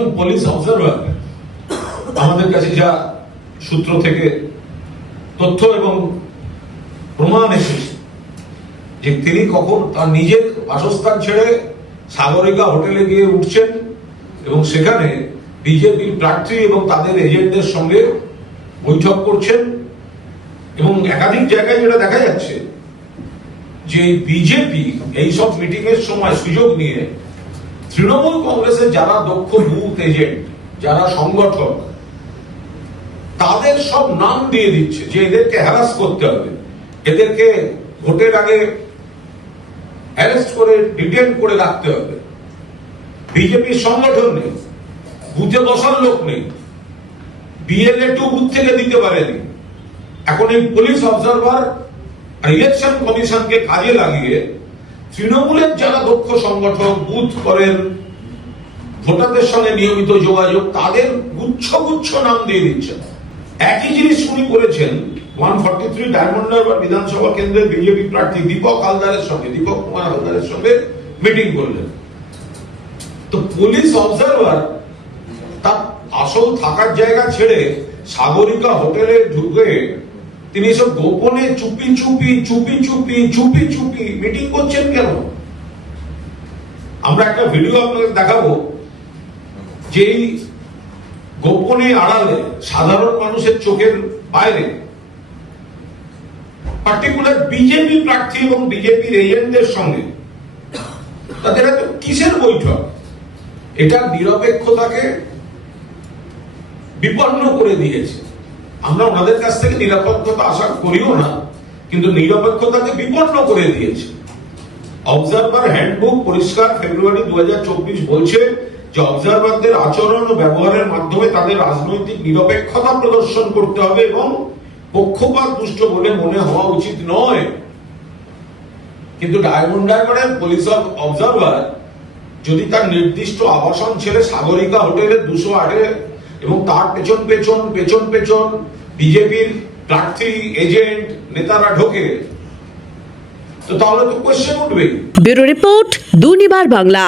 একজন police observer আমাদের কাছে যা সূত্র থেকে তথ্য এবং প্রমাণ এসেছে যে তিনি কখন তার নিজের বাসস্থান ছেড়ে সাগরিকা হোটেলে গিয়ে উঠছেন এবং সেখানে বিজেপির প্রার্থী এবং তাদের এজেন্টদের সঙ্গে বৈঠক করছেন এবং একাধিক জায়গায় যেটা দেখা যাচ্ছে যে বিজেপি এইসব মিটিং এর সময় সুযোগ নিয়ে তৃণমূল কংগ্রেসের যারা দক্ষ বুথ এজেন্ট, যারা সংগঠক, তাদের সব নাম দিয়ে দিচ্ছে যে এদেরকে হ্যারাস করতে হবে, এদেরকে ভোটের আগে অ্যারেস্ট করে ডিটেন করে রাখতে হবে। বিজেপির সংগঠন নেই, বুথে বসার লোক নেই, বিএলএ 2 বুথ থেকে দিতে পারেনি। এখন এই পুলিশ অবজারভার ইলেকশন কমিশনকে কাজে লাগিয়ে তৃণমূলের যারা দক্ষ সংগঠক, বুথ করেন, ভোটারদের সঙ্গে নিয়মিত যোগাযোগ, তাদের গুচ্ছ গুচ্ছ নাম দিয়ে দিচ্ছেন। একই জিনিস উনি করেছেন 143 ডায়মন্ড হারবার বিধানসভা কেন্দ্রের বিজেপি প্রার্থী দীপক কুমার হালদারের সঙ্গে মিটিং করলেন। তো পুলিশ অবজারভার তার আসল থাকার জায়গা ছেড়ে সাগরিকা হোটেলে ঢুকে তিনি সব গোপনে চুপি চুপি মিটিং করছেন কেন? আমরা একটা ভিডিও আপনাদের দেখাবো যে গোপনে আড়ালে সাধারণ মানুষের চোখের বাইরে পার্টিকুলার বিজেপি প্রার্থী এবং বিজেপির এজেন্টদের সঙ্গে তাদের একটা কিসের বৈঠক? এটা নিরপেক্ষতাকে বিপন্ন করে দিয়েছে। আমরা ওনাদের কাছ থেকে নিরপেক্ষতা আশা করিও না, কিন্তু নিরপেক্ষতাকে বিপন্ন করে দিয়েছে। অবজারভার হ্যান্ডবুক পরিষ্কার ফেব্রুয়ারি 2024 বলছে যে অবজারভারদের আচরণ ও ব্যবহারের মাধ্যমে তাদের রাজনৈতিক নিরপেক্ষতা প্রদর্শন করতে হবে এবং পক্ষপাত দুষ্ট বলে মনে হওয়া উচিত নয়। কিন্তু ডায়মন্ড হারবারের পুলিশ অবজারভার যদি তার নির্দিষ্ট আবাসন ছেড়ে সাগরিকা হোটেলের 208 এবং তার পেছন বিজেপির প্রার্থী, এজেন্ট, নেতারা ঢোকে, তো তাহলে তো কোয়েশ্চেন উঠবেই। Bureau report, Durnibar Bangla.